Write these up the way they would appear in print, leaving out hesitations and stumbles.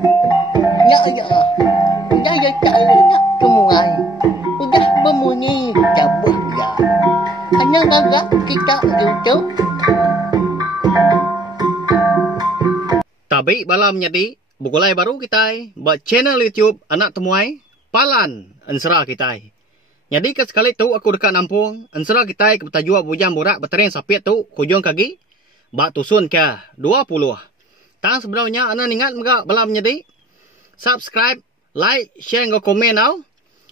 Ya ya. Udah ya caranya semua. Udah berbunyi cabut ya. Hanya agak kita YouTube. Tapi balam jadi bukulai baru kita buat channel YouTube anak temuai palan ansera kita. Jadi sekali tu aku dekat Nampung ansera kita ke bertajua bujang borak bertering sapiat tu kujung kaki bak tusun ke 20. Tang sebenarnya anak ingat mega balam jadi subscribe, like, share ngau komen tau.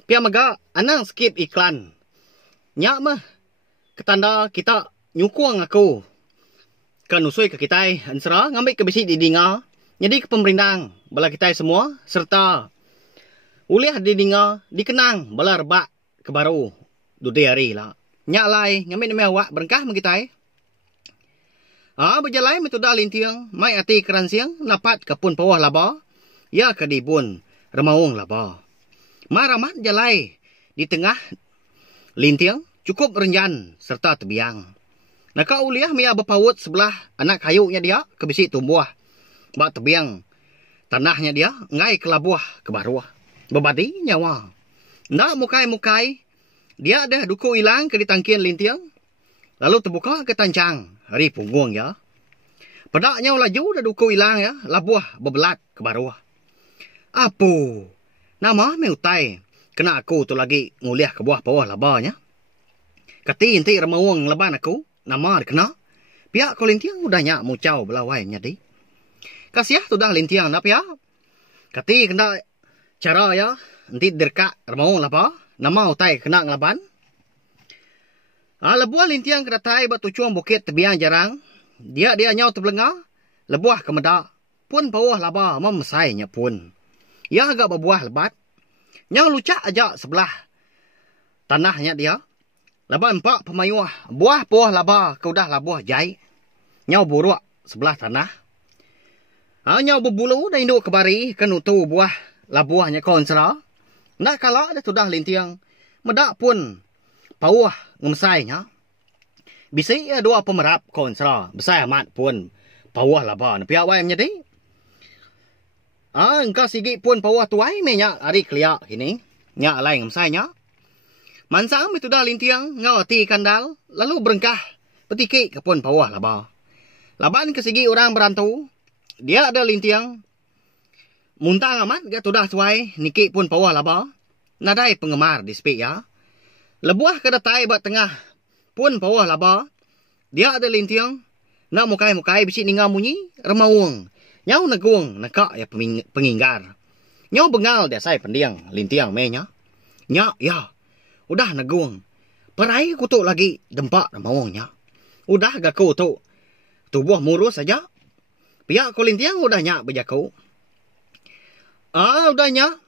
Pia mega anak skip iklan. Nyak mah ketanda kita nyukung aku. Kan usui ke kita ansera ngambil ke bisi didinga. Jadi ke pemerintah bala kita semua serta uliah didinga dikenang bala rebak ke baru dudi hari lah. Nyak lai ngambil nama awak berengkah mengitai. Berjalai metudah lintiang mai ati keran siang napat ke pun pawah laba. Ya ke di pun remaung laba. Maramat jalai di tengah lintiang cukup renjan serta tebiang. Naka uliah mia berpaut sebelah anak kayunya dia ke bisi tumbuh. Bak tebiang tanahnya dia ngai ke labuah ke baruah. Bebadi nyawa. Nak mukai-mukai dia dah duku hilang ke ditangkian lintiang. Lalu terbuka ke tancang hari punggung ya. Pedaknya laju dah duku hilang ya. Labuah berbelat ke baruah. Apu nama meutai kena aku tu lagi nguliah ke buah bawah labanya. Kati inti remawang leban aku nama kena. Pihak ko lintiang udah nyak mucau belawai nyadi. Kasiah tu dah lintiang nak pihak. Kati kena cara ya nanti derkak remawang laba nama utai kena ngelaban. Lebuah lintiang kedatai batu cuang bukit tebiang jarang. Dia nyau terbelengah. Lebuah kemedak. Pun bawah laba memesainya pun. Ya agak berbuah lebat. Nyau lucak aja sebelah tanahnya dia. Laba empat pemayuah. Buah bawah laba keudah labuah jai. Nyau buruk sebelah tanah. Nyau berbulu dan induk kebari. Kenutu buah labuahnya konsera. Nak kalah dia sudah lintiang. Medak pun pawah ngemesainya. Bisa dua pemerap konsera. Besar amat pun pawah laba. Pihak wayam jadi. Engkau sigi pun pawah tuai menyak hari keliak ini. Nyak lain ngemesainya. Mansang itu dah lintiang. Ngau hati kandal. Lalu berengkah. Petiki ke pun pawah laba. Laban ke sigi orang berantu. Dia ada lintiang. Muntang amat. Dia sudah tuai. Niki pun pawah laba. Nadai penggemar di sepik ya. Lebuah ke datai buat tengah. Pun pawah laba. Dia ada lintiang. Nak mukai-mukai bisi ninggal munyi. Remawang. Nyau negung nekak ya penginggar. Nyau bengal dia saya pendiang. Lintiang menya. Nyak ya. Udah negung. Perai kutuk lagi. Dempak remawangnya. Udah gak kutuk. Tubuh murus saja. Pihak ko lintiang udah nyak berjaku. Udah nyak.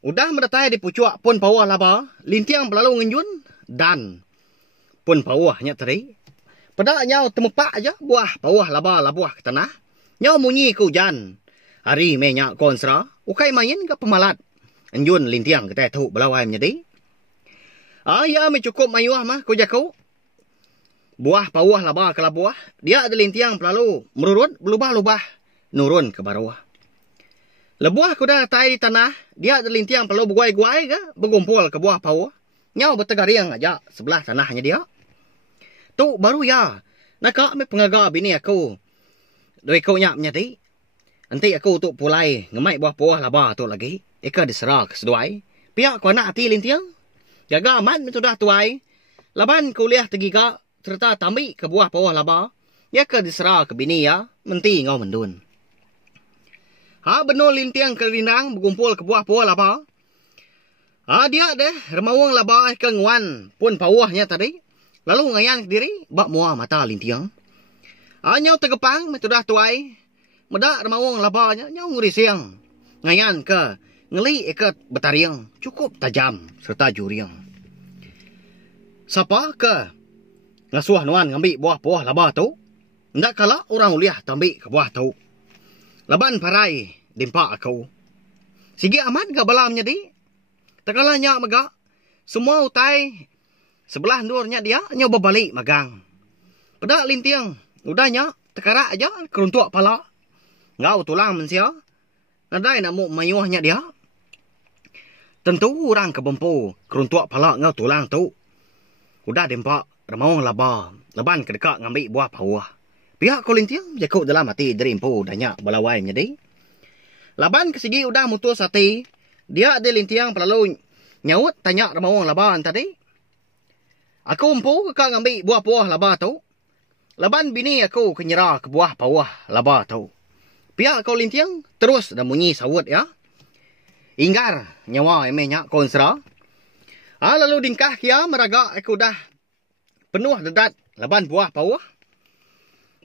Udah mendatai di pucuak pun pawah laba. Lintiang berlalu ngenjun. Dan pun pawahnya teri. Pada nyau temepak aja. Buah pawah laba labuah ke tanah. Nyau munyi ke hujan. Hari menyak konsera. Ukai main ke pemalat. Enjun lintiang kita tu belawai menjadi. Ya mencukup mayuah mah ku jaku. Buah pawah laba ke labuah. Dia ada lintiang berlalu merurut berubah-ubah. Nurun ke baruah. Lebuah kuda tai di tanah. Dia ada lintiang perlu berguai-guai ke. Bergumpul ke buah pawah. Nyau bertegariang aja sebelah tanahnya dia. Tu baru ya. Nak me pengaga bini aku. Doi kau nyak menyati. Nanti aku tu pulai ngemai buah pawah laba tu lagi. Eka diserah ke seduai. Pihak ku anak hati lintiang. Jaga aman sudah tuai. Laban kuliah tegiga. Serta tambi ke buah pawah laba. Eka diserah ke bini ya. Menti ngau mendun. Benul lintiang ke rindang berkumpul ke buah pawah laba. Dia deh remawang laba ke nguan pun pawahnya tadi. Lalu ngayan diri bak muah mata lintiang. Nyau tegepang metudah tuai. Medak remawang labanya nyau ngurisiang. Ngayan ke ngeli ikat betariang cukup tajam serta juriang. Siapa ke ngasuh nuan ngambil buah pawah laba tu. Ndak kala orang uliah tambi ke buah tu. Laban parai dimpak aku. Sigi amat gak balamnya di. Tekalanya megak. Semua utai. Sebelah nurnya dia nyoba balik magang. Pedak lintiang. Udahnya tekarak aja keruntuk pala. Ngau tulang mensia. nadai nak mau mayuhnya dia. Tentu orang kebempu keruntuk palak ngau tulang tu. Udah dempak remawang laba. Leban kedekak ngambil buah pawah. Pihak kolintiang jakut dalam hati derimpu danyak balawai menjadi. Laban kesigi udah mutus hati. Dia ada lintiang perlalu nyaut tanya remawang laba tadi. Aku empu kekak ngambil buah pawah laba tu. Laban bini aku kenyera ke buah pawah laba tu. Pihak kolintiang terus dah bunyi sawut ya. Inggar nyawa emenya konsra. Lalu dingkah kia meragak aku dah penuh dedat laban buah pawah.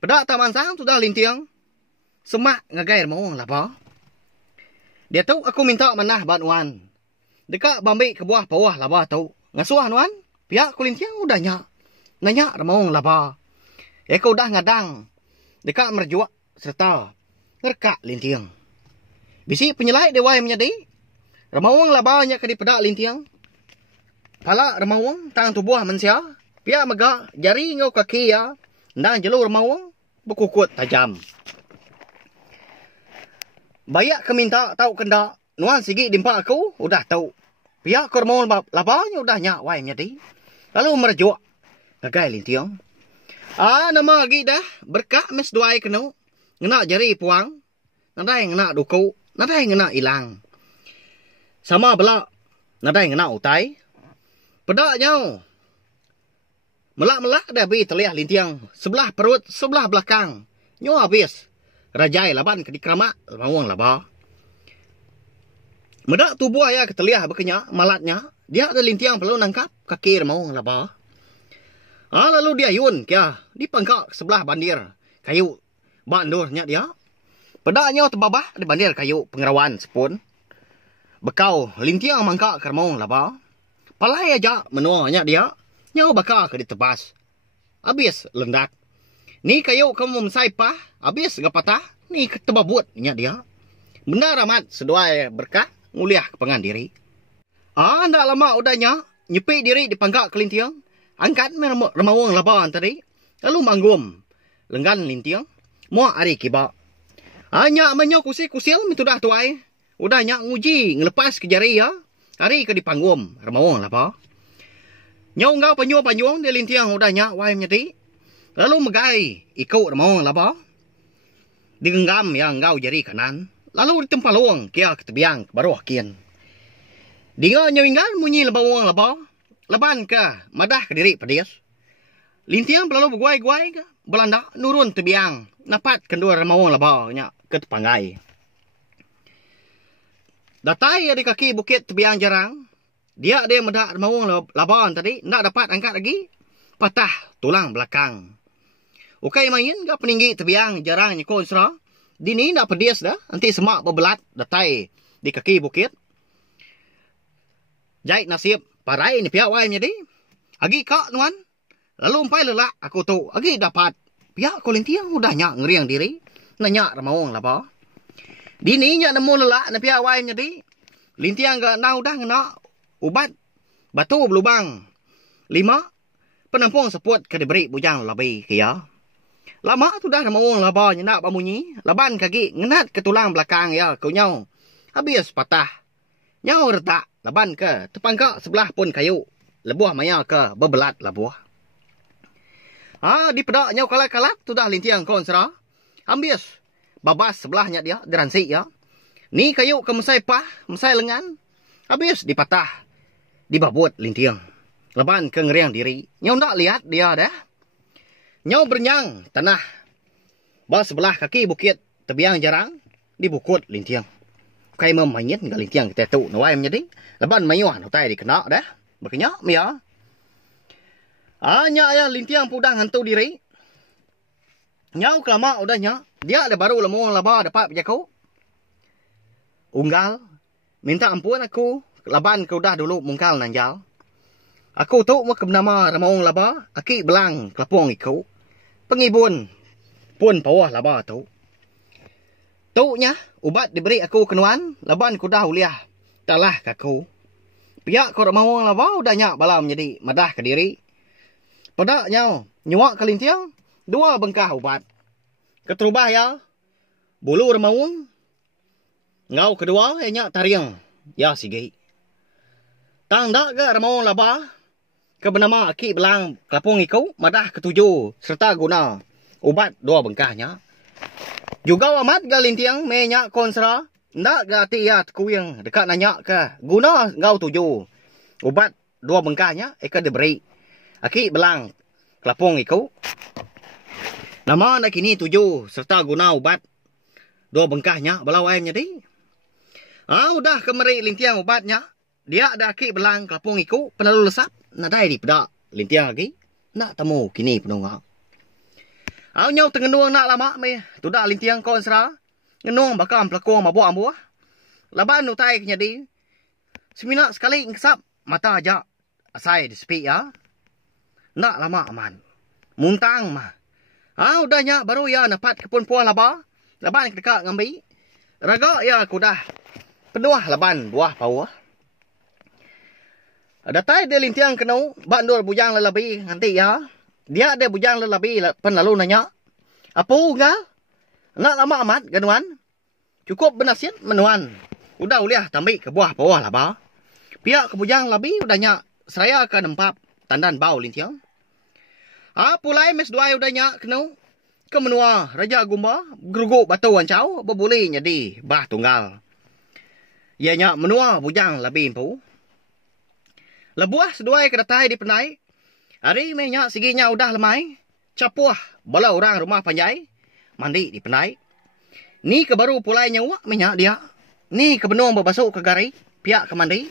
Pada taman sang sudah lintiang. Semak ngagai remawang laba. Dia tahu aku minta manah banuan. Dekat bambi ke buah pawah laba tahu. Ngasuh nuan, pihak kulintiang udah nanya remawang laba. Aku udah ngadang. Dekat merjuak serta ngerkak lintiang. Bisi penyelai dewa yang menjadi. Remawang laba nya kadi pedak lintiang. Pala remawang tang tubuh manusia. Pihak megak jari ngau kaki ya. Ndang jalur remawang berkukut tajam. Bayak ke minta tahu kendak. Nuan sigi dimpak aku udah tahu. Pihak ke remawang laba nya udah nyak wai menjadi. Lalu merjuak gagai lintiang. Nama lagi dah berkak mes duai kenu. Ngena jari puang. Nadai ngena duku. Nadai ngena ilang. Sama belak. Nadai ngena utai. Pedak nyau. Melak-melak dah bi terlihat lintiang. Sebelah perut, sebelah belakang. Nyo habis. Rajai laban ke dikramak. Remawang laba. Medak tubuh ayah keteliah berkenyak. Malatnya. Dia ada lintiang perlu nangkap kaki remawang laba. Lalu dia yun kia. Di pangkak sebelah bandir. Kayu. Bandurnya dia. Pedaknya terbabah di bandir kayu pengerawan sepun. Bekau lintiang mangkak ke remawang laba. Palai aja menuanya dia. Nyau bakal ke ditebas. Habis lendak. Ni kayu kamu memsai pah. Habis gapatah. Ni ketebabutnya dia. Benar amat seduai berkah. Nguliah kepengan diri. Ndak lama udahnya. Nyepik diri di pangkak kelintiang. Angkat remawang laba tadi. Lalu manggum. Lenggan lintiang. Mua ari kibak. Nyak menyo kusil mitudah tuai. Udah nyak nguji ngelepas ke jari ya. Hari ke dipanggum remawang laba. Nyau ngau panyuang dia lintiang udah nyak wai menjadi. Lalu megai ikut remawang laba. Digenggam yang ngau jari kanan. Lalu ditempa luang kia ke tebiang ke baruah kian. Dinga nyawinggan munyi lebawang laba. Leban ke madah ke diri pedis. Lintiang lalu berguai-guai ke. Belanda nurun tebiang. Napat kendua remawang laba nyak ke tepanggai. Datai di kaki bukit tebiang jarang. Dia medak remawang laba tadi. Nak dapat angkat lagi. Patah tulang belakang. Ukai main ke peninggi tebiang jarang nyekon serah. Dini nak pedis dah. Nanti semak berbelat datai di kaki bukit. Jait nasib. Parai ni pihak wai menjadi. Agi kak nuan. Lalu umpai lelak aku tu. Agi dapat. Pihak kolintiang udah nyak ngeriang diri. Nanya remawang laba. Dini nyak nemu lelak na pihak wai menjadi. Lintiang ke nau dah ngena. Ubat. Batu berlubang. 5. Penampung seput ke diberi bujang lebih kia. Lama tu dah remawang laba nyenak bamunyi. Laban kaki ngenat ke tulang belakang ya kau nyau. Habis patah. Nyau retak. Laban ke tepangkak sebelah pun kayu. Lebuah maya ke berbelat labuah. Di pedak nyau kalak-kalak tu dah lintiang kon serah. Ambis. Babas sebelahnya dia diransik ya. Ni kayu ke mesai pah, mesai lengan. Habis dipatah. Dibabut lintiang. Leban ke ngeriang diri. Nyau nak lihat dia dah. Nyau bernyang tanah. Bas sebelah kaki bukit tebiang jarang. Dibukut lintiang. Kai memainit dengan lintiang kita tu nawai menjadi. Leban mayuan utai dikena dah. Berkenyak ya. Nyak ya lintiang pudang hantu diri. Nyau kelama udah nyak. Dia ada baru lemong laba dapat berjakau. Unggal. Minta ampun aku. Laban kau dah dulu mungkal nanjal. Aku tu mau ke nama remawang laba. Aki belang kelapong iku. Pengibun. Pun pawah laba tu. Tuknya, ubat diberi aku kenuan, laban ku dah uliah. Talah kaku. Pihak ku remawang laba udah nyak bala menjadi madah ke diri. Pada nyau, nyuak ke lintiang, 2 bengkah ubat. Keterubah ya, bulu remawang, Ngau kedua nya tariang. Ya sige. Tang dak ga ramau laba. Ke bernama aki belang kelapung ikau madah ketujuh serta guna ubat dua bengkahnya. Juga amat ga lintiang me nya konsra. Ndak ga tiat kuyang dekat nanya ke guna ngau tujuh. Ubat dua bengkahnya eka diberi. Aki belang kelapung ikau. Nama nak kini tujuh serta guna ubat dua bengkahnya belau ayamnya di. Udah kemari lintiang ubatnya. Dia ada aki belang kelapung ikau penalu lesap. Nadai di pedak lintiang lagi. Nak temu kini penungak. Nyau tengenuang nak lama me. Tudak lintiang konsra. Ngenuang bakam pelakong mabuk ambuah. Laban utai kenyadi. Semina sekali ngesap mata aja. Asai di sepi ya. Nak lama aman. Muntang mah. Udahnya baru ya napat kepun puah laba. Laban kedekak ngambil. Raga ya kudah. Penuh laban buah pawah. Datai dia lintiang kenau. Bandur bujang lelabi nanti ya. Dia ada bujang lelabi pen lalu nanya. Apa enggak? Nak lama amat ganuan. Cukup benasiat menuan. Udah uliah tambik ke buah pawah laba. Pihak ke bujang labi udahnya. Seraya ke nempap. Tandan bau lintiang. Pulai mes dua udahnya kenau. Kemenua Raja Gumba. Geruguk batu wancau. Berbuli jadi bah tunggal. Ianya menua bujang labi impu. Lebuah seduai kedatai di penai. Hari menya siginya udah lemai. Capuah bala orang rumah panjai. Mandi di penai. Ni ke baru pulai nyawa menya dia. Ni ke benung berbasuk ke gari. Pihak ke mandi.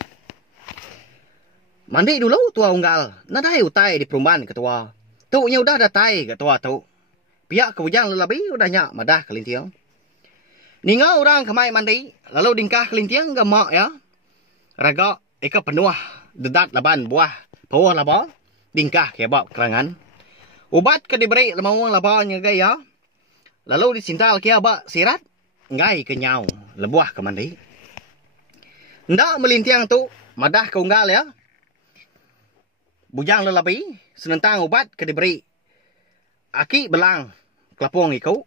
Mandi dulu tua unggal. Nadai utai di perumahan ketua. Tuknya udah datai ketua tu. Pihak ke bujang lelabi udahnya madah kelintiang. Ninga orang kemai mandi. Lalu dingkah kelintiang gemak ya. Raga eka penuah. Dedat laban buah. Pawah laba. Dingkah kebab kerangan. Ubat ke diberi lemawang labanya gaya. Lalu disintal kia bak sirat. Ngai ke nyau. Lebuah ke mandi. Ndak melintiang tu. Madah ke unggal ya. Bujang lelabi. Senentang ubat ke diberi. Aki belang. Kelapung ikau.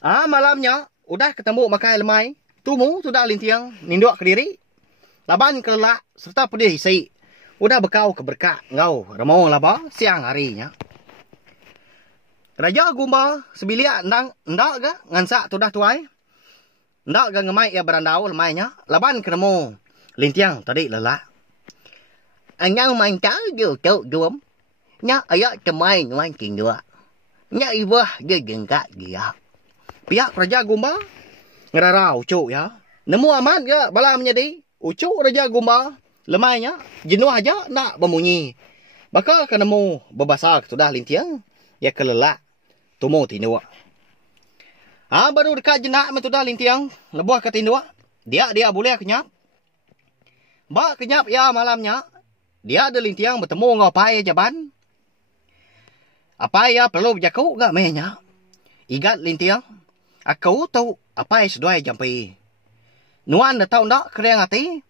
Malamnya. Udah ketemu makai lemai. Tumu sudah lintiang. Ninduk ke diri. Laban kelelak. Serta pedih isi. Udah bekau ke berkak. Ngau. Ramau laba. Siang harinya. Raja Gumba. Sebiliak ndak ga. Ngansak tudah tuai. Ndak ga ngemai ya berandau lemainya. Laban ketemu. Lintiang tadi lelak. Anyang main tahu dia tu duam. Nya ayak temai nuan tinggal. Nya ibah dia jengkak dia. Pihak Raja Gumba. Ngerara ucuk ya. Nemu amat ga bala menjadi. Ucuk Raja Gumba. Lemainya. Jenuh aja nak bemunyi. Baka kenemu berbasar sudah lintiang. Ya kelelak. Tumu tinua. Baru dekat jenak metudah lintiang. Lebuah ke tinua. Dia boleh kenyap. Bak kenyap ya malamnya. Dia ada lintiang bertemu ngapai jaban. Apa ya perlu berjaku gak mehnya. Igat lintiang. Aku tahu apa yang seduai jampi. Nuan dah tahu nak kering hati.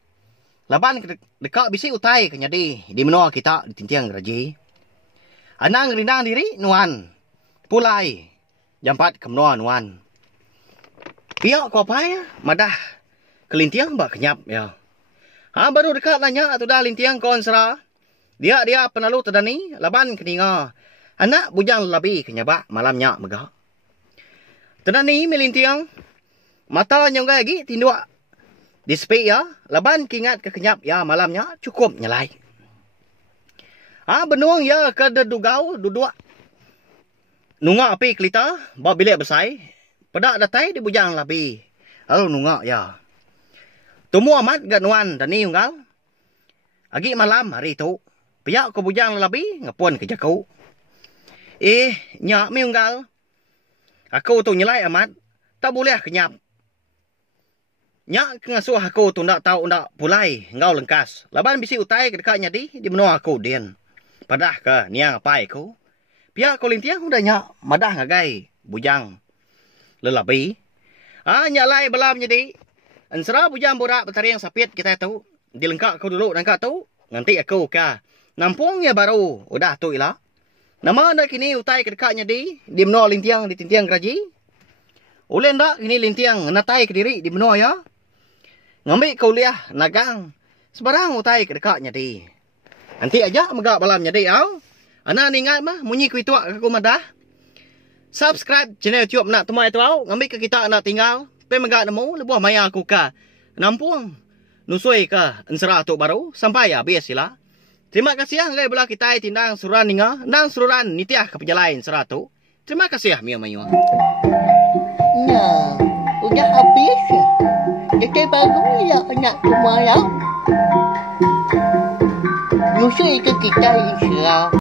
Laban dekat bisi utai kenyadi. Di menua kita di tintiang raji. Anang rindang diri nuan. Pulai. Jampat ke menua nuan. Pihak kau apa ya. Madah. Kelintiang bak kenyap ya. Baru dekat nanya tu dah lintiang konsra. Dia penalu terdani. Laban keninga. Anak bujang labi kenyabak malamnya megah. Terdani melintiang. Mata nyong lagi tinduk. Di sepi ya. Laban kingat ke kenyap ya malamnya. Cukup nyelai. Benuang ya ke dedugau duduk. Nungak api kelita. Bawa bilik besai. Pedak datai di bujang labi. Lalu nungak ya. Tumu amat gak nuan dan ni unggal. Agi malam hari tu. Pihak ke bujang labi. Ngapun ke jakau. Nyak mi unggal. Aku tu nyelai amat. Tak boleh kenyap. Nyak ngasuh aku tu nak tahu nak pulai. Ngau lengkas. Laban bisi utai ke dekatnya di menua aku dian. Padah ke niang apa aku. Pihak ko lintiang udah nyak. Madah ngagai. Bujang. Lelabi. Nyak lai belam jadi. Ansara bujang borak betari yang sapit kita tahu. Dilengkak aku dulu dan kak tahu. Nanti aku ka. Nampungnya baru. Udah tu ilah. Nama anda kini utai ke dekatnya di menua lintiang di tintiang geraji. Uleh ndak kini lintiang natai ke diri di menua ya. Ngambil kuliah nagang. Sebarang utai kedekatnya di. Nanti aja megak balamnya di au. Ana ningat mah munyi kui tuak ke kumadah. Subscribe channel YouTube nak temui tu au. Ngambil ke kita nak tinggal. Pe megak nemu lebuah maya aku ka. Nampung. Nusui ke ensera tu baru sampai habis sila. Terima kasih ngai belah kita tindang suran ninga. Nang suran nitiah ke penjalain seratu. Terima kasih Mio Mayu. Nah, udah habis. Jadi bagus ya nak semua ya. Nyusul ke kita insya